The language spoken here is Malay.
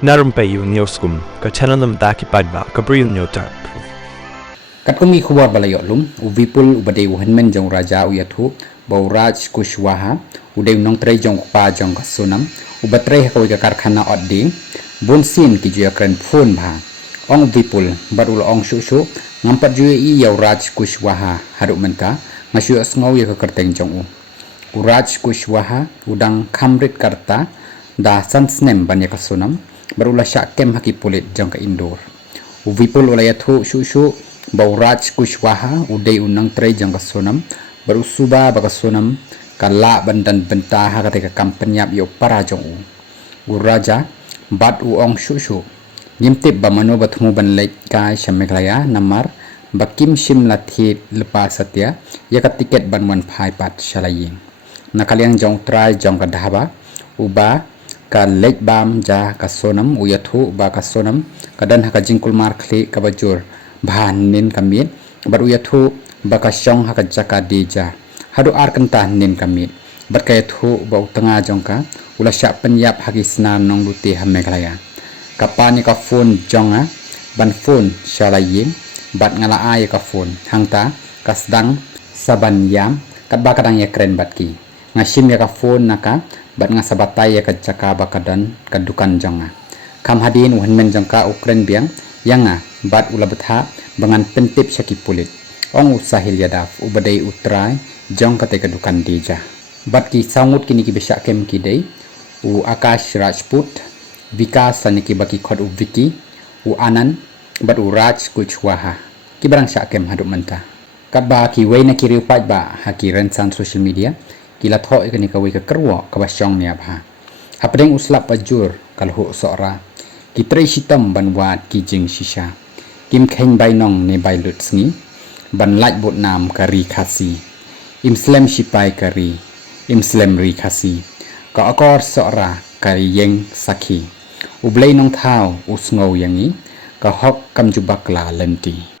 Narum payu nioskum, ka chananam daki padba, ka bril nyotar. Kat kami khubar balayok lum, uvipul ubade uhenmen jong raja uyathu, bau Raj Kushwaha, ude nong tre jong pa jong kasunam, ubatre hakawi ka karkhana odde, bonsin ki juya kren phone bha. Ong uvipul, barul ong shushu, ngampat juya i yaw Raj Kushwaha, haruk menta, ngasyu asngaw ya ka kerteng jong u. Raj Kushwaha, udang kamrit karta, da sansnem banya kasunam, barula syak kem haki pulit jong ka indoor. Uvipul ulayathu shushu, bau Raj Kushwaha udai unang tre jang kasonam baru suba bakasonam kala bandan benta hakate ka kampenyap yo para jong u raja bat u ong shushu nyimtip ba mano batmu ban lek kai shameklaya namar bakim shim lathi lepa satya ya ka tiket ban wan phai pat shalaying nakaliang jong trai jong ka dhaba uba ka lek bam ja kasonam uyathu ba kasonam kadan haka jingkul mar khli ka bajur bahan nin kamit baru yathu bakasyong haka jaka deja hadu arkanta nin kamit berkayathu bau tengah jongka ula syak penyap haki snan nong lute hameklaya kapani ka phone jonga ban phone shalaying bat ngala ay ka phone hangta kasdang saban yam kat bakadang ya kren batki ngasim ya ka phone naka bat nga sabatay ya ka jaka bakadan kadukan jonga kam hadin uhenmen jongka ukren biang yanga bat ula betha bangan pentip syaki pulit ong usahil yadaf ubadai utrai jong kate kadukan deja bat ki sangut kini ki besyak kem ki dei u Akash Rajput Vikas saniki baki khod u Viki u Anan bat u Raj Kushwaha ki barang syak kem haduk menta kaba ki weina ki riu pat ba haki rensan social media ki la tho ikani ka we ka kerwo ka basyong nia bha hapdeng uslap bajur kalhu sora ki tre sitam ban wat ki jing shisha kim kheng bai nong ne bai lut sngi ban laj bot nam kari khasi imslem shipai kari imslem ri khasi ka akor sora kari yeng sakhi ublei nong thau usngau yangi ka hok kam jubak la lenti